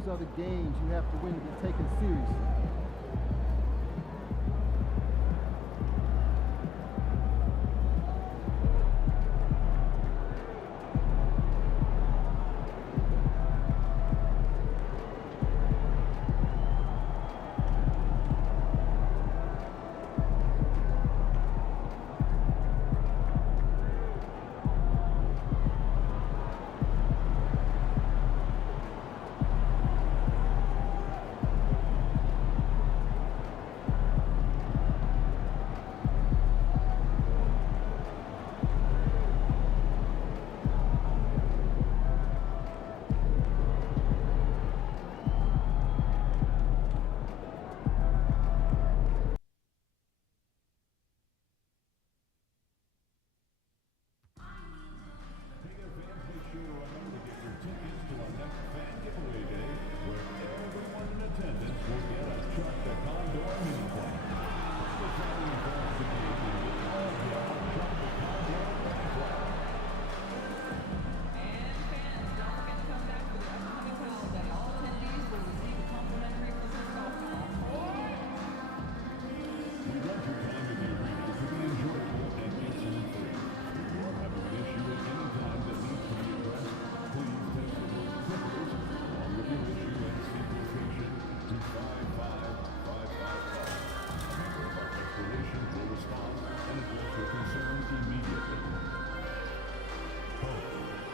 these are the games you have to win to be taken seriously.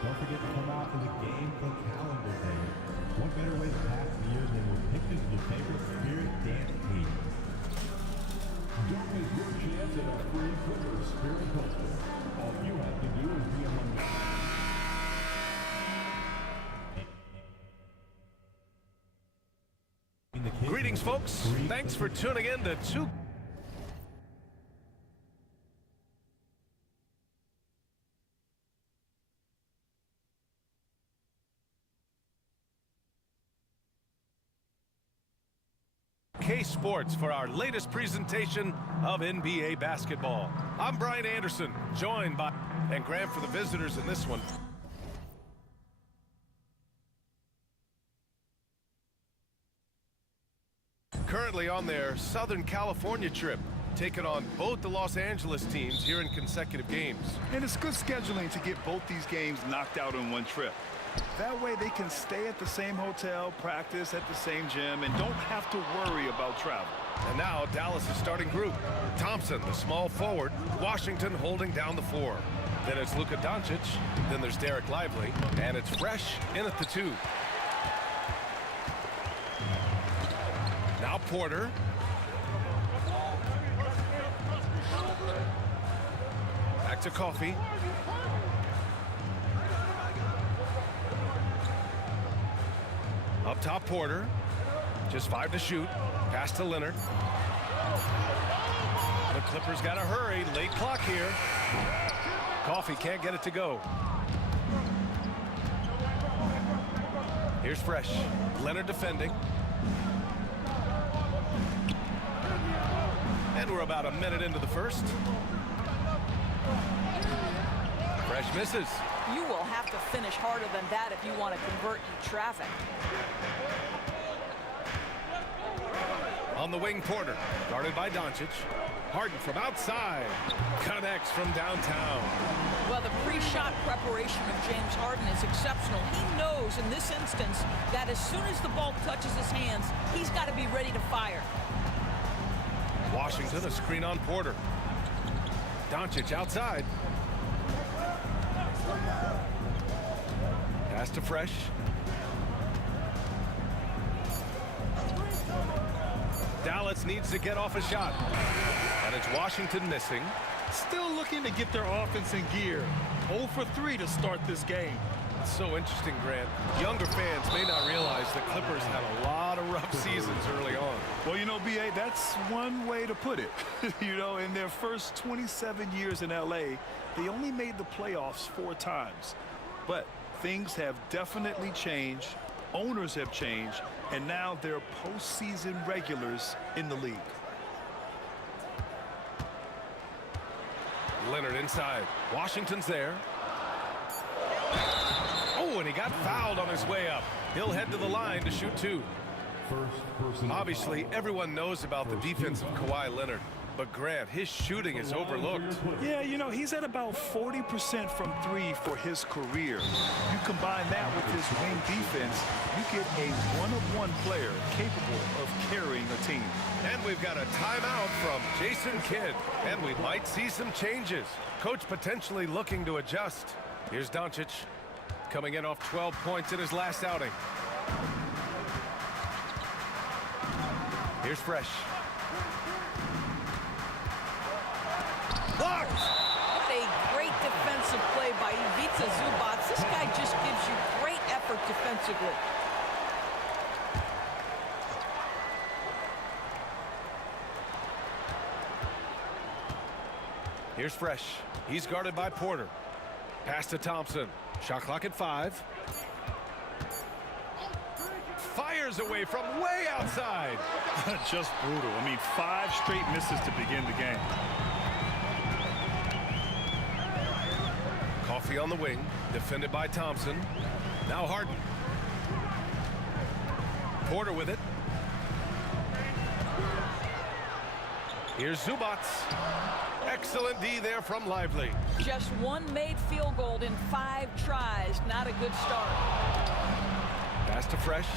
Don't forget to come out for the Game for Calendar Day. What better way to pass the year than with pictures of your favorite Spirit dance teams? Don't miss your chance at a free Clippers Spirit poster. All you have to do is be among the... Greetings, folks. Thanks for tuning in to K-Sports for our latest presentation of NBA basketball. I'm Brian Anderson, joined by and Graham for the visitors in this one. Currently on their Southern California trip, taking on both the Los Angeles teams here in consecutive games. And it's good scheduling to get both these games knocked out on one trip. That way they can stay at the same hotel, practice at the same gym, and don't have to worry about travel. And now Dallas' starting group. Thompson, the small forward. Washington holding down the 4. Then it's Luka Doncic. Then there's Derek Lively. And it's Fresh in at the 2. Now Porter. Back to Coffee. Up top, Porter. Just 5 to shoot. Pass to Leonard. The Clippers got to hurry. Late clock here. Coffee can't get it to go. Here's Fresh. Leonard defending. And we're about a minute into the first. Fresh misses. You will have to finish harder than that if you want to convert in traffic. On the wing, Porter, guarded by Doncic. Harden from outside, connects from downtown. Well, the pre-shot preparation of James Harden is exceptional. He knows in this instance that as soon as the ball touches his hands, he's got to be ready to fire. Washington, a screen on Porter. Doncic outside. Pass to Fresh. Dallas needs to get off a shot. And it's Washington missing. Still looking to get their offense in gear. 0 for 3 to start this game. It's so interesting, Grant. Younger fans may not realize the Clippers had a lot of rough seasons early on. Well, you know, B.A., that's one way to put it. You know, in their first 27 years in L.A., they only made the playoffs 4 times. But things have definitely changed. Owners have changed. And now they're postseason regulars in the league. Leonard inside. Washington's there. Oh, and he got fouled on his way up. He'll head to the line to shoot 2. First person. Obviously, everyone knows about the defense of Kawhi Leonard, but Grant, his shooting is overlooked. Yeah, you know, he's at about 40% from 3 for his career. You combine that with his wing defense, you get a one-of-one player capable of carrying a team. And we've got a timeout from Jason Kidd, and we might see some changes. Coach potentially looking to adjust. Here's Doncic, coming in off 12 points in his last outing. Here's Fresh. Blocked! What a great defensive play by Ivica Zubac. This guy just gives you great effort defensively. Here's Fresh. He's guarded by Porter. Pass to Thompson. Shot clock at 5. Fires away from way outside. Just brutal. I mean, 5 straight misses to begin the game. Coffee on the wing, defended by Thompson. Now Harden. Porter with it. Here's Zubac. Excellent D there from Lively. Just one made field goal in 5 tries. Not a good start. Pass to Fresh.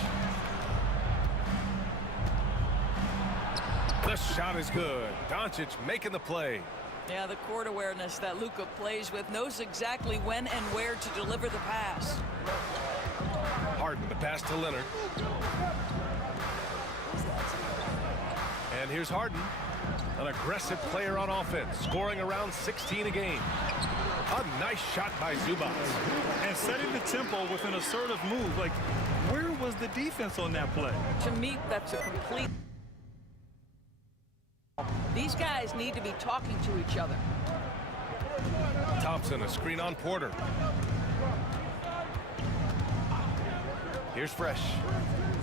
The shot is good. Doncic making the play. Yeah, the court awareness that Luka plays with, knows exactly when and where to deliver the pass. Harden, the pass to Leonard. And here's Harden, an aggressive player on offense, scoring around 16 a game. A nice shot by Zubac. And setting the tempo with an assertive move. Like, where was the defense on that play? To me, that's a complete... These guys need to be talking to each other. Thompson, a screen on Porter. Here's Fresh.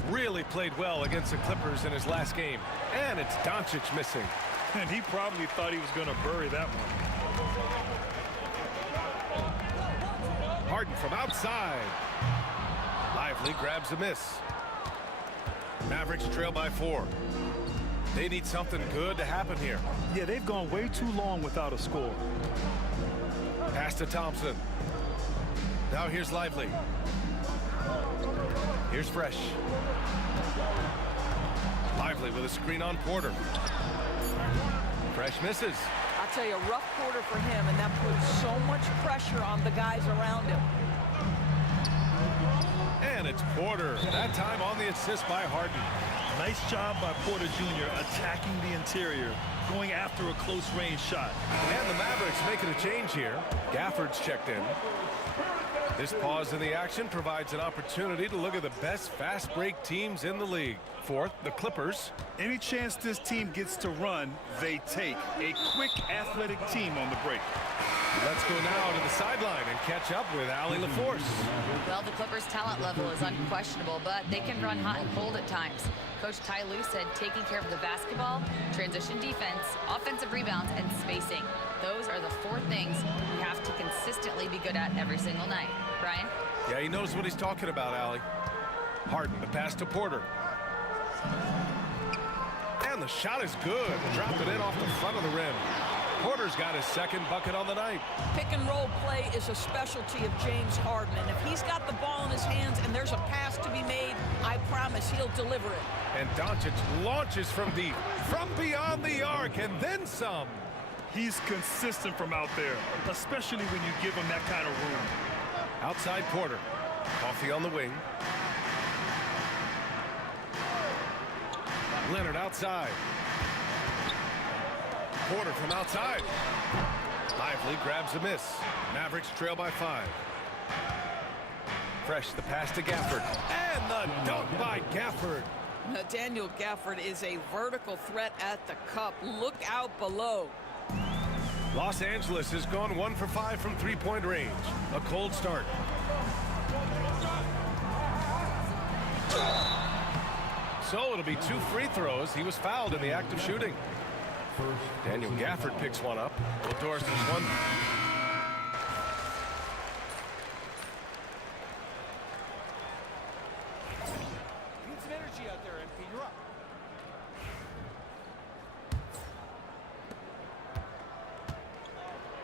Really played well against the Clippers in his last game. And it's Doncic missing. And he probably thought he was going to bury that one. Harden from outside. Lively grabs a miss. Mavericks trail by 4. They need something good to happen here. Yeah, they've gone way too long without a score. Pass to Thompson. Now here's Lively. Here's Fresh. Lively with a screen on Porter. Fresh misses. I'll tell you, a rough quarter for him, and that puts so much pressure on the guys around him. And it's Porter. That time on the assist by Harden. Nice job by Porter Jr. attacking the interior, going after a close-range shot. And the Mavericks making a change here. Gafford's checked in. This pause in the action provides an opportunity to look at the best fast break teams in the league. Fourth, the Clippers. Any chance this team gets to run, they take. A quick, athletic team on the break. Let's go now to the sideline and catch up with Allie LaForce. Well, the Clippers' talent level is unquestionable, but they can run hot and cold at times. Coach Ty Lue said taking care of the basketball, transition defense, offensive rebounds, and spacing. Those are the 4 things we have to consistently be good at every single night. Brian? Yeah, he knows what he's talking about, Allie. Harden, the pass to Porter. And the shot is good. Drop it in off the front of the rim. Porter's got his second bucket on the night. Pick and roll play is a specialty of James Harden, and if he's got the ball in his hands and there's a pass to be made, I promise he'll deliver it. And Doncic launches from deep, from beyond the arc, and then some. He's consistent from out there, especially when you give him that kind of room. Outside Porter. Coffee on the wing. Leonard outside. Porter from outside. Lively grabs a miss. Mavericks trail by 5. Fresh, the pass to Gafford. And the dunk by Gafford. Now, Daniel Gafford is a vertical threat at the cup. Look out below. Los Angeles has gone 1 for 5 from three-point range. A cold start. So it'll be 2 free throws. He was fouled in the act of shooting. Daniel Gafford picks one up. Will Doris is one.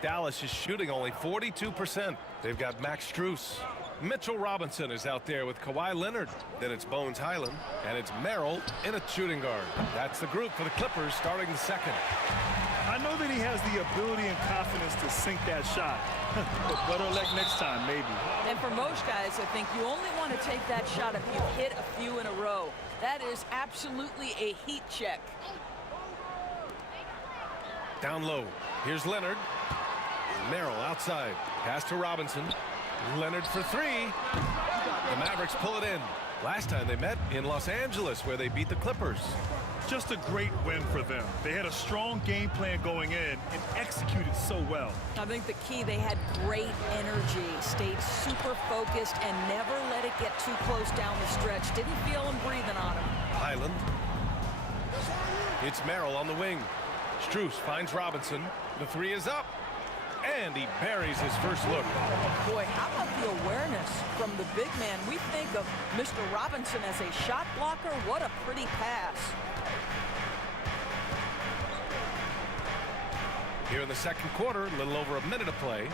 Dallas is shooting only 42%. They've got Max Strus. Mitchell Robinson is out there with Kawhi Leonard. Then it's Bones Highland, and it's Merrill in a shooting guard. That's the group for the Clippers starting the second. I know that he has the ability and confidence to sink that shot. But better luck next time, maybe. And for most guys, I think you only want to take that shot if you hit a few in a row. That is absolutely a heat check. Down low. Here's Leonard. Merrill outside. Pass to Robinson. Leonard for three. The Mavericks pull it in. Last time they met in Los Angeles, where they beat the Clippers. Just a great win for them. They had a strong game plan going in and executed so well. I think the key, they had great energy, stayed super focused, and never let it get too close down the stretch. Didn't feel them breathing on him. Highland. It's Merrill on the wing. Strus finds Robinson. The three is up. And he buries his first look. Boy, how about the awareness from the big man? We think of Mr. Robinson as a shot blocker. What a pretty pass. Here in the second quarter, a little over a minute of play.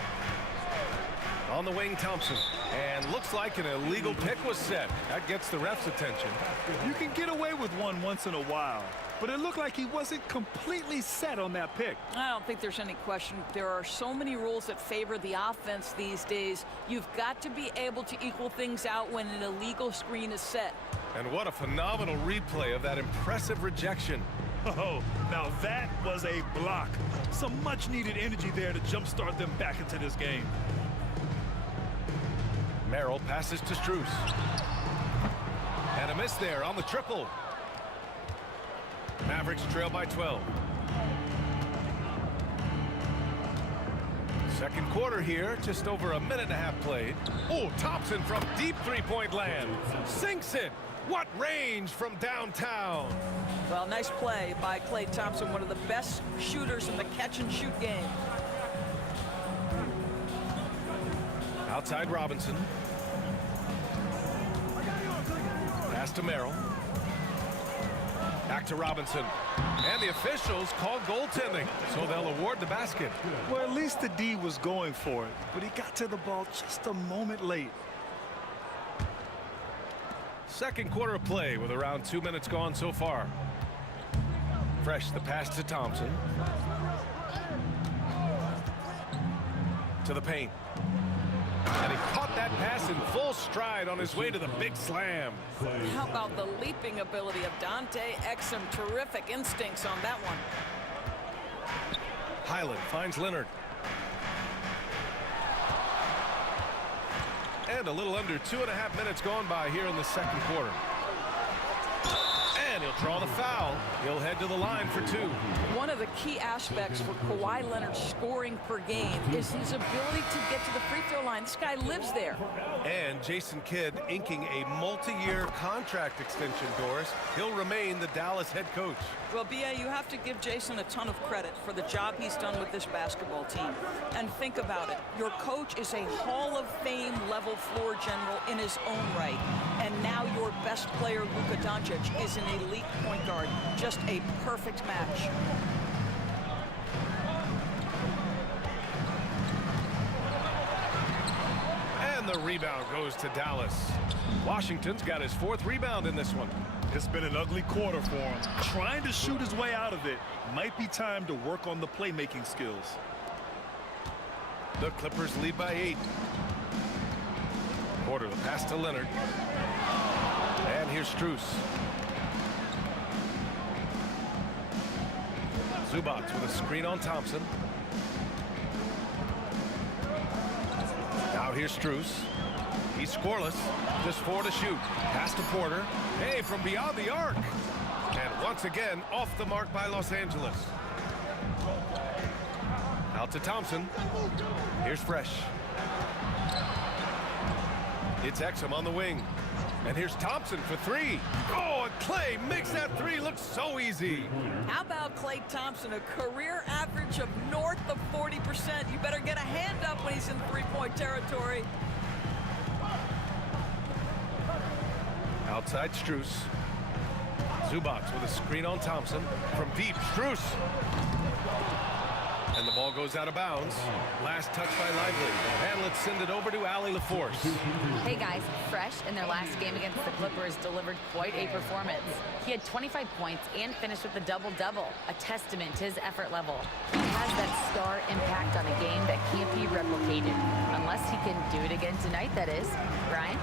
On the wing, Thompson. And looks like an illegal pick was set. That gets the ref's attention. You can get away with one once in a while, but it looked like he wasn't completely set on that pick. I don't think there's any question. There are so many rules that favor the offense these days. You've got to be able to equal things out when an illegal screen is set. And what a phenomenal replay of that impressive rejection. Oh, now that was a block. Some much-needed energy there to jumpstart them back into this game. Merrill passes to Strus. And a miss there on the triple. Mavericks trail by 12. Second quarter here, just over a minute and a half played. Oh, Thompson from deep three-point land. Sinks it. What range from downtown. Well, nice play by Klay Thompson, one of the best shooters in the catch-and-shoot game. Outside Robinson. Pass to Merrill. Back to Robinson. And the officials called goaltending, so they'll award the basket. Well, at least the D was going for it, but he got to the ball just a moment late. Second quarter of play with around 2 minutes gone so far. Fresh, the pass to Thompson. To the paint. And he caught that pass in full stride on his way to the big slam. How about the leaping ability of Dante Exum? Terrific instincts on that one. Highland finds Leonard. And a little under 2.5 minutes gone by here in the second quarter. And he'll draw the foul. He'll head to the line for two. One of the key aspects for Kawhi Leonard scoring per game is his ability to get to the free throw line. This guy lives there. And Jason Kidd inking a multi-year contract extension, Doris. He'll remain the Dallas head coach. Well, B.A., you have to give Jason a ton of credit for the job he's done with this basketball team. And think about it. Your coach is a Hall of Fame level floor general in his own right. And now your best player, Luka Doncic, is an elite point guard. Just a perfect match. And the rebound goes to Dallas. Washington's got his fourth rebound in this one. It's been an ugly quarter for him. Trying to shoot his way out of it. Might be time to work on the playmaking skills. The Clippers lead by 8. Porter, the pass to Leonard. And here's Strus. Zubac with a screen on Thompson. Now here's Strus. He's scoreless. Just 4 to shoot. Pass to Porter. Hey, from beyond the arc. And once again, off the mark by Los Angeles. Out to Thompson. Here's Fresh. It's Exum on the wing. And here's Thompson for 3. Oh, and Klay makes that 3 look so easy. How about Klay Thompson, a career average of north of 40%. You better get a hand up when he's in three-point territory. Outside Strus. Zubac with a screen on Thompson. From deep, Strus. And the ball goes out of bounds. Last touch by Lively. And let's send it over to Allie LaForce. Hey guys, Fresh in their last game against the Clippers delivered quite a performance. He had 25 points and finished with a double-double, a testament to his effort level. He has that star impact on a game that can't be replicated, unless he can do it again tonight, that is. Ryan?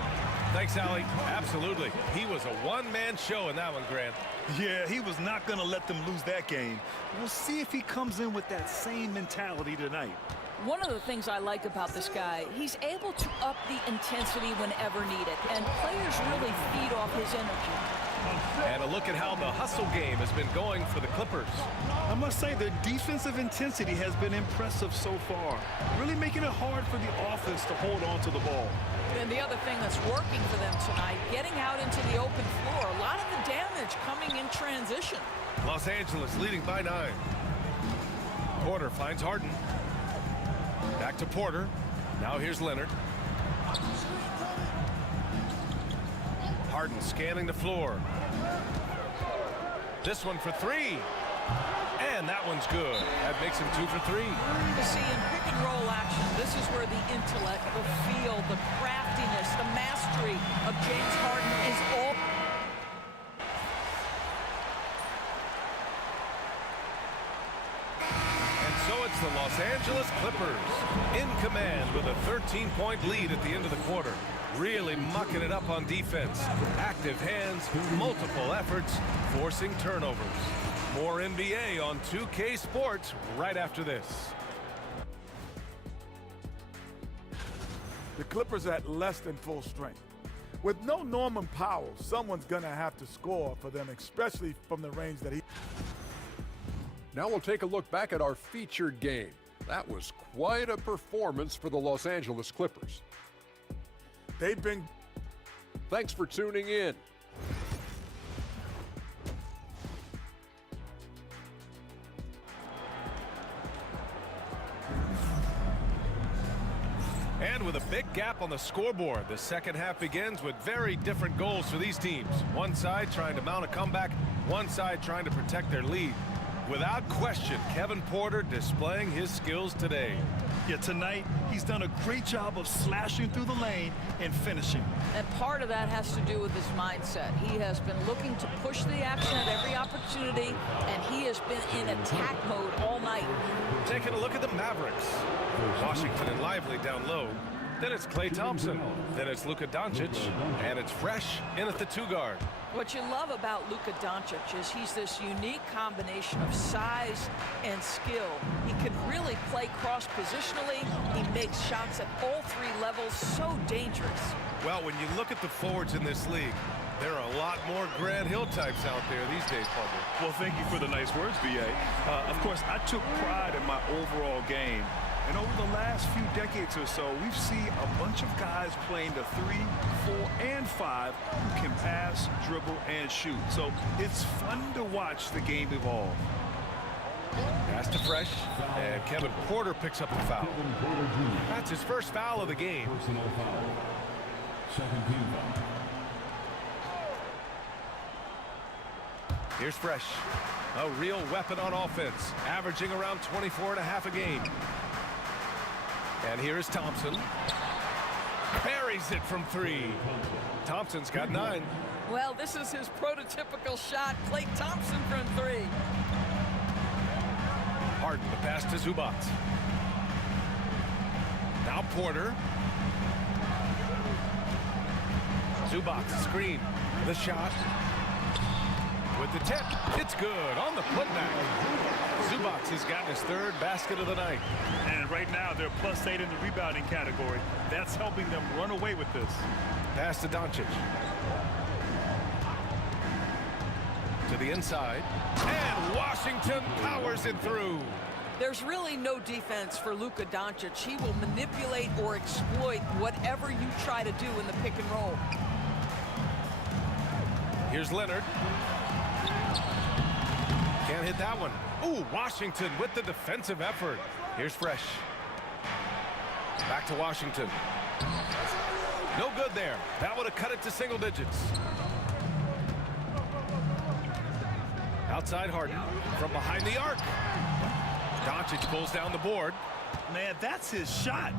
Thanks, Allie. Absolutely. He was a one-man show in that one, Grant. Yeah, he was not going to let them lose that game. We'll see if he comes in with that same mentality tonight. One of the things I like about this guy, he's able to up the intensity whenever needed, and players really feed off his energy. And a look at how the hustle game has been going for the Clippers. I must say their defensive intensity has been impressive so far, really making it hard for the offense to hold on to the ball. And the other thing that's working for them tonight, getting out into the open floor, a lot of the damage coming in transition. Los Angeles leading by 9. Porter finds Harden. Back to Porter. Now here's Leonard. Harden scanning the floor. This one for 3. And that one's good. That makes him 2 for 3. You see, in pick and roll action, this is where the intellect, the feel, the craftiness, the mastery of James Harden is all. And so it's the Los Angeles Clippers in command with a 13-point lead at the end of the quarter. Really mucking it up on defense. Active hands, multiple efforts, forcing turnovers. More NBA on 2K Sports right after this. The Clippers are at less than full strength. With no Norman Powell, someone's going to have to score for them, especially from the range that he... Now we'll take a look back at our featured game. That was quite a performance for the Los Angeles Clippers. They've been... Thanks for tuning in. And with a big gap on the scoreboard, the second half begins with very different goals for these teams. One side trying to mount a comeback, one side trying to protect their lead. Without question, Kevin Porter displaying his skills today. Yeah, tonight he's done a great job of slashing through the lane and finishing. And part of that has to do with his mindset. He has been looking to push the action at every opportunity, and he has been in attack mode all night. Taking a look at the Mavericks. Washington and Lively down low. Then it's Klay Thompson. Then it's Luka Doncic. And it's Fresh in at the 2 guard. What you love about Luka Doncic is he's this unique combination of size and skill. He can really play cross-positionally. He makes shots at all 3 levels, so dangerous. Well, when you look at the forwards in this league, there are a lot more Grant Hill types out there these days, Parker. Well, thank you for the nice words, B.A. Of course, I took pride in my overall game. And over the last few decades or so, we've seen a bunch of guys playing the 3, 4, and 5 who can pass, dribble, and shoot. So it's fun to watch the game evolve. Pass to Fresh, and Kevin Porter picks up a foul. That's his first foul of the game. Personal foul. Second team foul. Here's Fresh, a real weapon on offense, averaging around 24.5 a game. And here's Thompson. Buries it from 3. Thompson's got 9. Well, this is his prototypical shot. Klay Thompson from 3. Harden, the pass to Zubac. Now Porter. Zubac, screen. The shot. With the tip, it's good on the putback. Zubac has gotten his 3rd basket of the night. And right now, they're +8 in the rebounding category. That's helping them run away with this. Pass to Doncic. To the inside. And Washington powers it through. There's really no defense for Luka Doncic. He will manipulate or exploit whatever you try to do in the pick and roll. Here's Leonard. Can't hit that one. Ooh, Washington with the defensive effort. Here's Fresh. Back to Washington. No good there. That would have cut it to single digits. Outside Harden from behind the arc. Doncic pulls down the board. Man, that's his shot.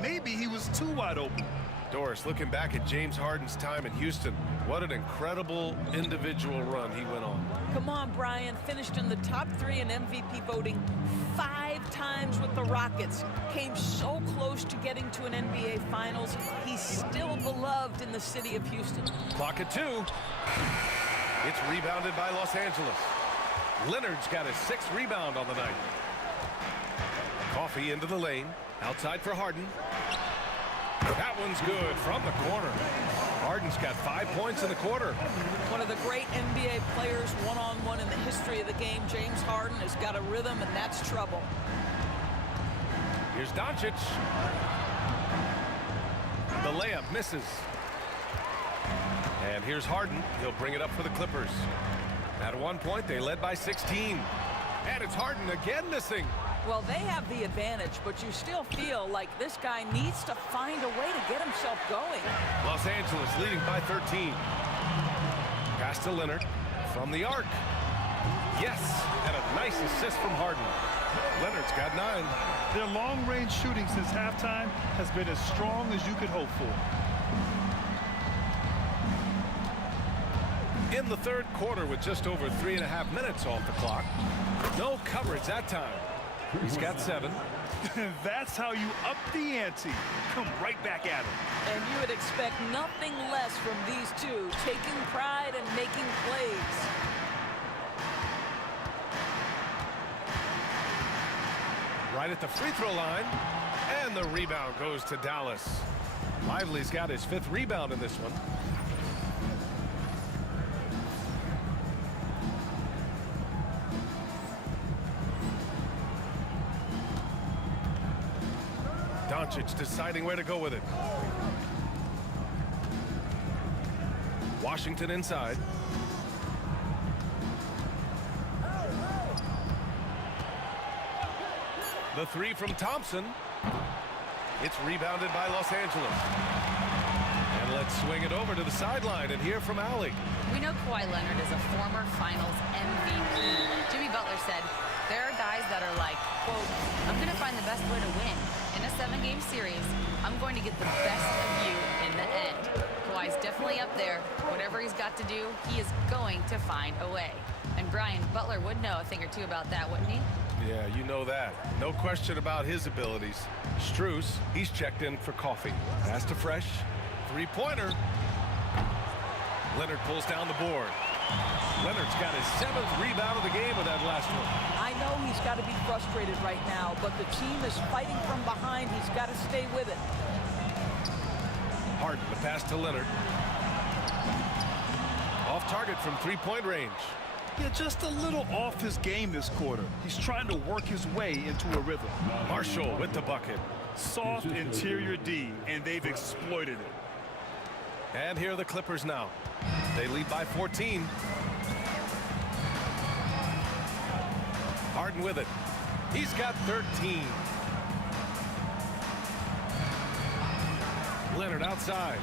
Maybe he was too wide open. Doris looking back at James Harden's time in Houston. What an incredible individual run he went on. Come on, Brian. Finished in the top 3 in MVP voting 5 times with the Rockets. Came so close to getting to an NBA Finals. He's still beloved in the city of Houston. Clock at 2. It's rebounded by Los Angeles. Leonard's got his 6th rebound on the night. Coffee into the lane. Outside for Harden. That one's good from the corner. Harden's got 5 points in the quarter. One of the great NBA players one-on-one in the history of the game. James Harden has got a rhythm, and that's trouble. Here's Doncic. The layup misses. And here's Harden. He'll bring it up for the Clippers. At one point, they led by 16. And it's Harden again missing. Well, they have the advantage, but you still feel like this guy needs to find a way to get himself going. Los Angeles leading by 13. Pass to Leonard from the arc. Yes, and a nice assist from Harden. Leonard's got 9. Their long-range shooting since halftime has been as strong as you could hope for. In the third quarter with just over 3.5 minutes off the clock. No coverage that time. He's got 7. That's how you up the ante. Come right back at him. And you would expect nothing less from these two, taking pride and making plays. Right at the free throw line. And the rebound goes to Dallas. Lively's got his 5th rebound in this one. Doncic deciding where to go with it. Washington inside. The 3 from Thompson. It's rebounded by Los Angeles. And let's swing it over to the sideline and hear from Allie. We know Kawhi Leonard is a former Finals MVP. Jimmy Butler said, there are guys that are like, quote, I'm going to find the best way to win. In a 7-game series, I'm going to get the best of you in the end. Kawhi's definitely up there. Whatever he's got to do, he is going to find a way. And Brian, Butler would know a thing or two about that, wouldn't he? Yeah, you know that. No question about his abilities. Strus, he's checked in for coffee. Pass to Fresh. 3-pointer. Leonard pulls down the board. Leonard's got his 7th rebound of the game with that last one. I know he's got to be frustrated right now, but the team is fighting from behind. He's got to stay with it. Harden, the pass to Leonard. Off target from 3-point range. Yeah, just a little off his game this quarter. He's trying to work his way into a rhythm. Marshall with the bucket. Soft interior D, and they've exploited it. And here are the Clippers now. They lead by 14. Harden with it. He's got 13. Leonard outside.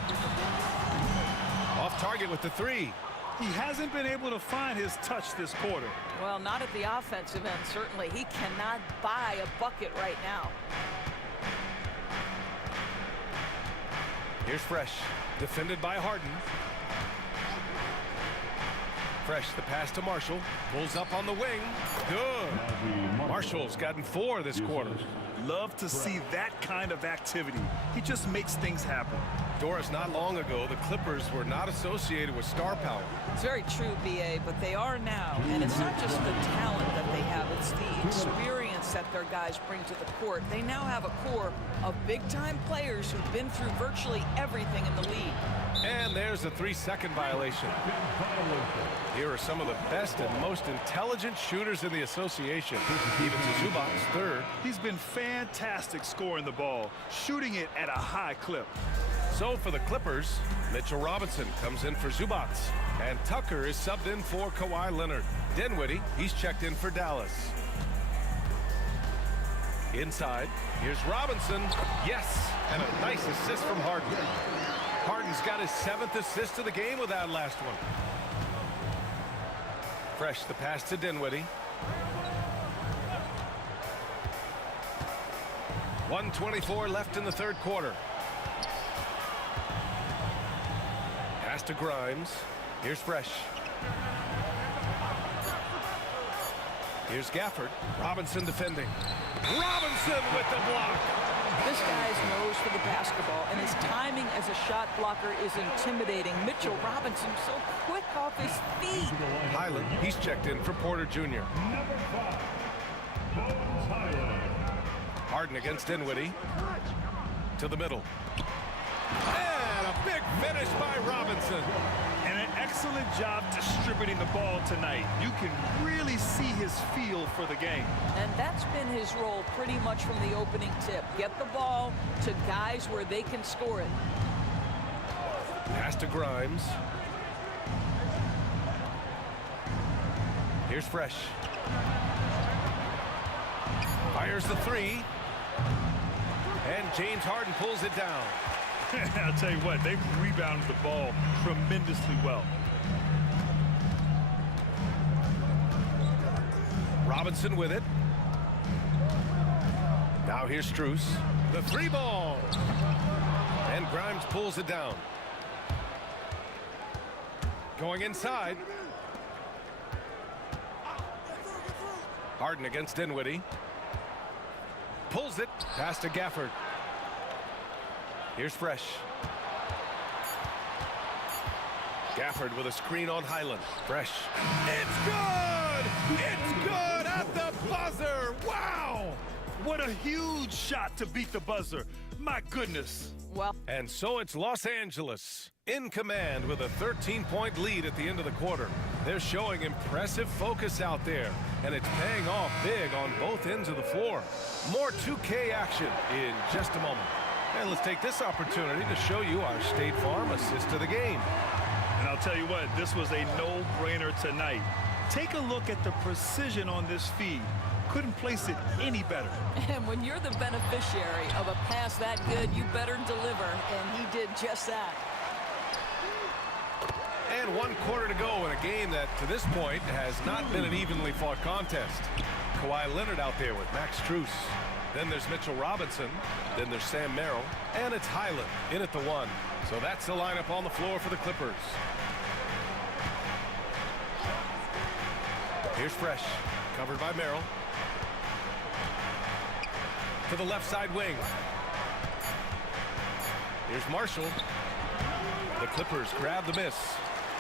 Off target with the 3. He hasn't been able to find his touch this quarter. Well, not at the offensive end, certainly. He cannot buy a bucket right now. Here's Fresh, defended by Harden. Fresh, the pass to Marshall. Pulls up on the wing. Good. Marshall's gotten 4 this quarter. Love to see that kind of activity. He just makes things happen. Doris, not long ago, the Clippers were not associated with star power. It's very true, B.A., but they are now. And it's not just the talent that they have. It's the experience that their guys bring to the court. They now have a core of big-time players who've been through virtually everything in the league. And there's a 3-second violation. Here are some of the best and most intelligent shooters in the association. Even Zubac's 3rd. He's been fantastic scoring the ball, shooting it at a high clip. So for the Clippers, Mitchell Robinson comes in for Zubac. And Tucker is subbed in for Kawhi Leonard. Dinwiddie, he's checked in for Dallas. Inside, here's Robinson. Yes, and a nice assist from Harden. Harden's got his 7th assist of the game with that last one. Fresh, the pass to Dinwiddie. 1:24 left in the third quarter. Pass to Grimes. Here's Fresh. Here's Gafford. Robinson defending. Robinson with the block. This guy's nose for the basketball, and his timing as a shot blocker is intimidating. Mitchell Robinson so quick off his feet. Highland, he's checked in for Porter Jr. Number 5, Bones Highland. Harden against Dinwiddie. To the middle. And a big finish by Robinson. And an excellent job distributing the ball tonight. You can really see his feel for the game. And that's been his role pretty much from the opening tip. Get the ball to guys where they can score it. Pass to Grimes. Here's Fresh. Fires the three. And James Harden pulls it down. I'll tell you what, they've rebounded the ball tremendously well. Robinson with it. Now here's Strus. The three ball. And Grimes pulls it down. Going inside. Harden against Dinwiddie. Pulls it. Pass to Gafford. Here's Fresh. Gafford with a screen on Highland. Fresh. It's good! It's good at the buzzer! Wow! What a huge shot to beat the buzzer. My goodness. Well, and so it's Los Angeles in command with a 13-point lead at the end of the quarter. They're showing impressive focus out there, and it's paying off big on both ends of the floor. More 2K action in just a moment. And let's take this opportunity to show you our State Farm assist to the game. And I'll tell you what, this was a no-brainer tonight. Take a look at the precision on this feed. Couldn't place it any better. And when you're the beneficiary of a pass that good, you better deliver, and he did just that. And 1 quarter to go in a game that, to this point, has not been an evenly fought contest. Kawhi Leonard out there with Max Strus. Then there's Mitchell Robinson. Then there's Sam Merrill. And it's Highland in at the 1. So that's the lineup on the floor for the Clippers. Here's Fresh, covered by Merrill. To the left side wing. Here's Marshall. The Clippers grab the miss.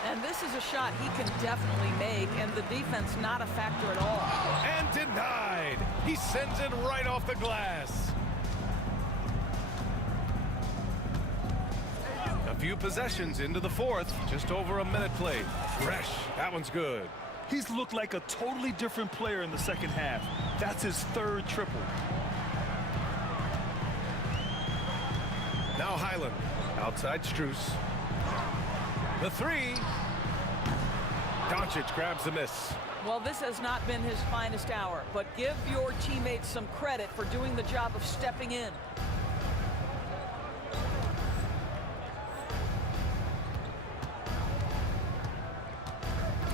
And this is a shot he can definitely make, and the defense not a factor at all. And denied. He sends it right off the glass. A few possessions into the fourth. Just over a minute played. Fresh. That one's good. He's looked like a totally different player in the second half. That's his 3rd triple. Now Highland. Outside Strus. The three. Doncic grabs the miss. Well, this has not been his finest hour, but give your teammates some credit for doing the job of stepping in.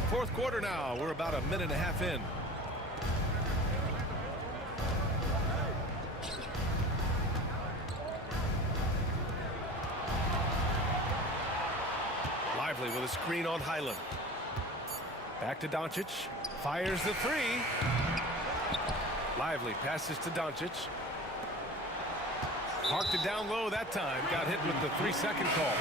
Fourth quarter now. We're about a minute and a half in. Lively with a screen on Highland. Back to Doncic. Fires the three. Lively passes to Doncic. Parked it down low that time. Got hit with the 3-second call.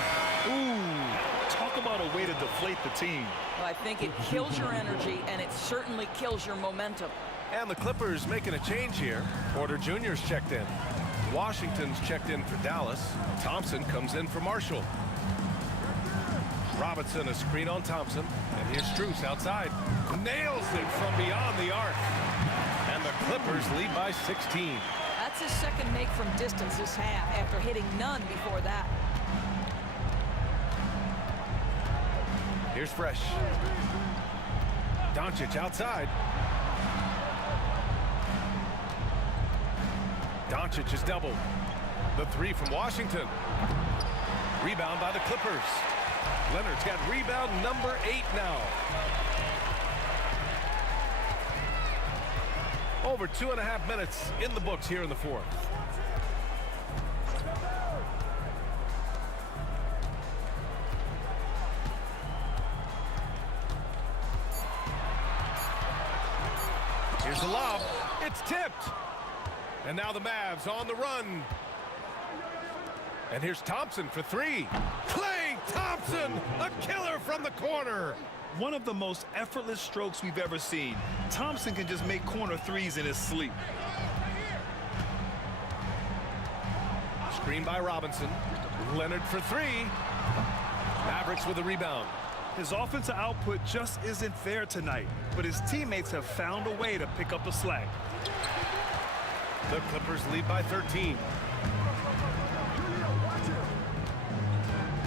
Ooh, talk about a way to deflate the team. Well, I think it kills your energy, and it certainly kills your momentum. And the Clippers making a change here. Porter Jr.'s checked in. Washington's checked in for Dallas. Thompson comes in for Marshall. Robinson, a screen on Thompson. And here's Strus outside. Nails it from beyond the arc. And the Clippers lead by 16. That's his second make from distance this half after hitting none before that. Here's Fresh. Doncic outside. Doncic is doubled. The three from Washington. Rebound by the Clippers. Leonard's got rebound number 8 now. Over 2.5 minutes in the books here in the fourth. Here's the lob. It's tipped. And now the Mavs on the run. And here's Thompson for three. Klay Thompson, a killer from the corner. One of the most effortless strokes we've ever seen. Thompson can just make corner threes in his sleep. Screen by Robinson. Leonard for three. Mavericks with a rebound. His offensive output just isn't there tonight, but his teammates have found a way to pick up the slack. The Clippers lead by 13.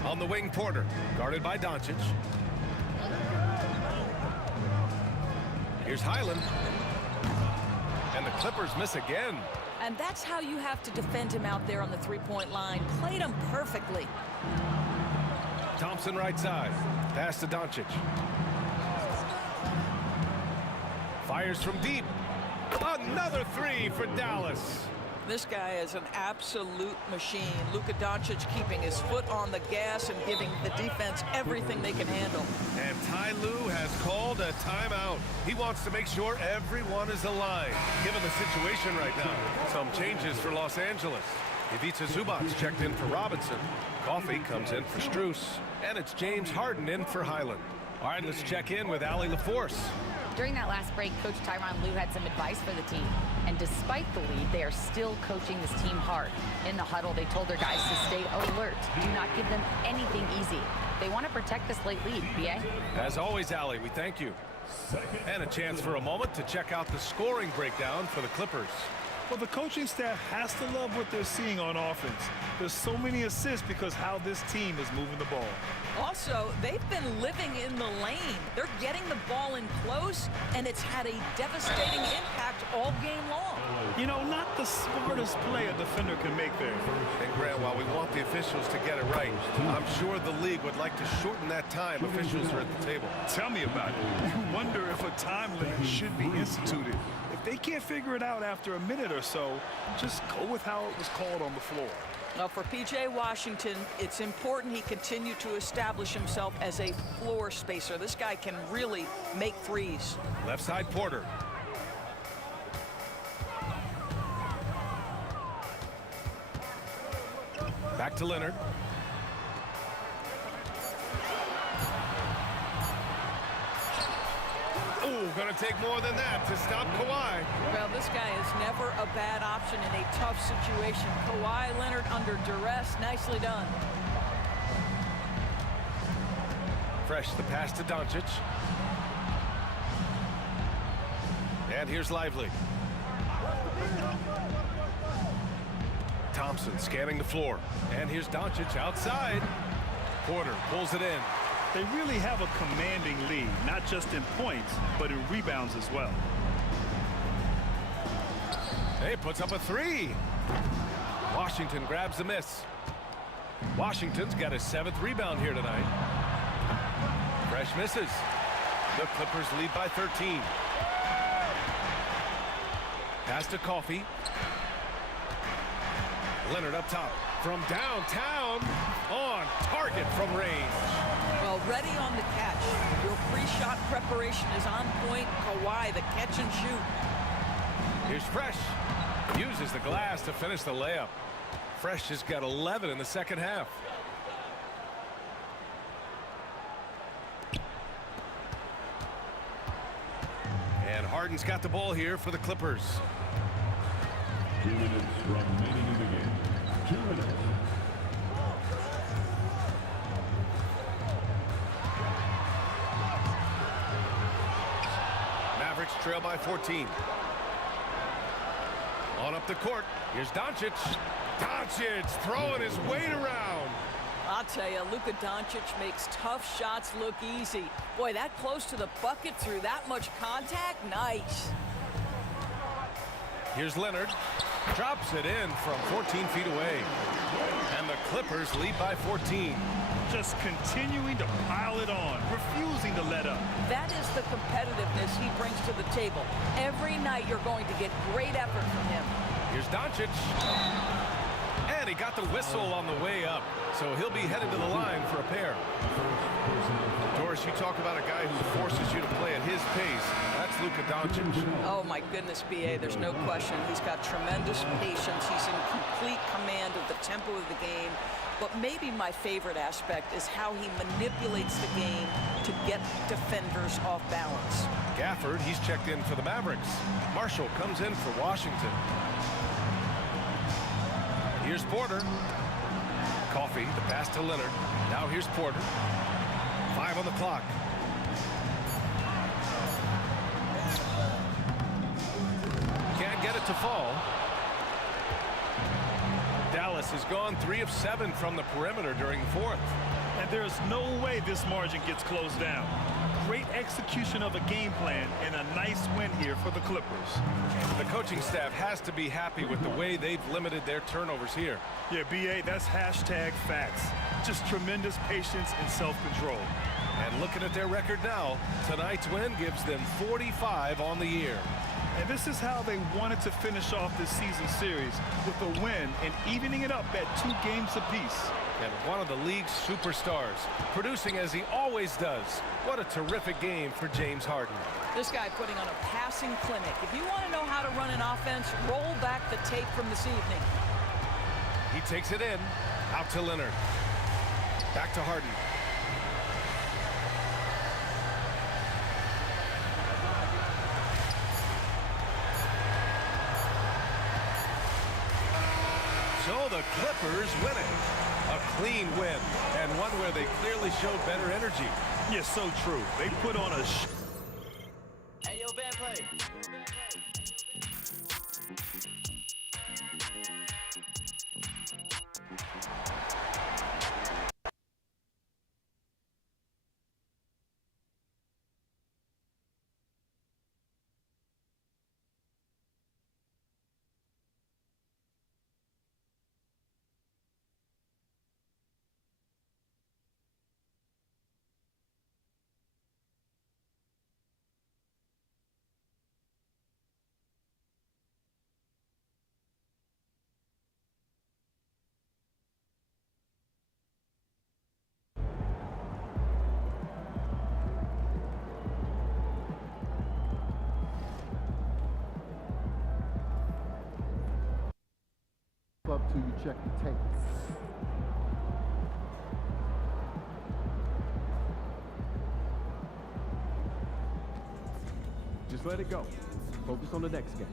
On the wing, Porter, guarded by Doncic. Here's Highland. And the Clippers miss again. And that's how you have to defend him out there on the three-point line. Played him perfectly. Thompson right side. Pass to Doncic. Fires from deep. Another three for Dallas. This guy is an absolute machine. Luka Doncic keeping his foot on the gas and giving the defense everything they can handle. And Ty Lue has called a timeout. He wants to make sure everyone is aligned, given the situation right now. Some changes for Los Angeles. Ivica Zubac checked in for Robinson. Coffee comes in for Strus. And it's James Harden in for Highland. All right, let's check in with Allie LaForce. During that last break, Coach Tyronn Lue had some advice for the team. And despite the lead, they are still coaching this team hard. In the huddle, they told their guys to stay alert. Do not give them anything easy. They want to protect this late lead, B.A. As always, Allie, we thank you. And a chance for a moment to check out the scoring breakdown for the Clippers. Well, the coaching staff has to love what they're seeing on offense. There's so many assists because how this team is moving the ball. Also, they've been living in the lane. They're getting the ball in close, and it's had a devastating impact all game long. You know, not the smartest play a defender can make there. And Grant, while we want the officials to get it right, I'm sure the league would like to shorten that time officials are at the table. Tell me about it. You wonder if a time limit should be instituted. If they can't figure it out after a minute or so, just go with how it was called on the floor. Now, for P.J. Washington, it's important he continue to establish himself as a floor spacer. This guy can really make threes. Left side, Porter. Back to Leonard. Ooh, gonna take more than that to stop Kawhi. Well, this guy is never a bad option in a tough situation. Kawhi Leonard under duress. Nicely done. Fresh the pass to Doncic. And here's Lively. Thompson scanning the floor. And here's Doncic outside. Porter pulls it in. They really have a commanding lead, not just in points, but in rebounds as well. Hey, puts up a three. Washington grabs the miss. Washington's got his 7th rebound here tonight. Fresh misses. The Clippers lead by 13. Pass to Coffee. Leonard up top. From downtown, on target from range. Well, ready on the catch. Your pre-shot preparation is on point. Kawhi, the catch and shoot. Here's Fresh. Uses the glass to finish the layup. Fresh has got 11 in the second half. And Harden's got the ball here for the Clippers. 2 minutes remaining in the game. 2 minutes. Mavericks trail by 14. On up the court. Here's Doncic. Doncic throwing his weight around. I'll tell you, Luka Doncic makes tough shots look easy. Boy, that close to the bucket through that much contact, nice. Here's Leonard. Drops it in from 14 feet away. And the Clippers lead by 14. Just continuing to pile it on, refusing to let up. That is the competitiveness he brings to the table. Every night you're going to get great effort from him. Here's Doncic. And he got the whistle on the way up. So he'll be headed to the line for a pair. Doris, you talk about a guy who forces you to play at his pace. That's Luka Doncic. Oh, my goodness, B.A., there's no question. He's got tremendous patience. He's in complete command of the tempo of the game. But maybe my favorite aspect is how he manipulates the game to get defenders off balance. Gafford, he's checked in for the Mavericks. Marshall comes in for Washington. Here's Porter. Coffey, the pass to Leonard. Now here's Porter. 5 on the clock. Can't get it to fall. Dallas has gone 3 of 7 from the perimeter during the fourth. And there's no way this margin gets closed down. Great execution of a game plan and a nice win here for the Clippers. The coaching staff has to be happy with the way they've limited their turnovers here. Yeah, B.A., that's hashtag facts. Just tremendous patience and self-control. And looking at their record now, tonight's win gives them 45 on the year. And this is how they wanted to finish off this season series, with a win and evening it up at 2 games apiece. And one of the league's superstars, producing as he always does. What a terrific game for James Harden. This guy putting on a passing clinic. If you want to know how to run an offense, roll back the tape from this evening. He takes it in, out to Leonard. Back to Harden. So the Clippers winning. A clean win, and one where they clearly showed better energy. Yes, so true. They put on a Hey, yo, bad play. Up till you check the tape. Just let it go. Focus on the next game.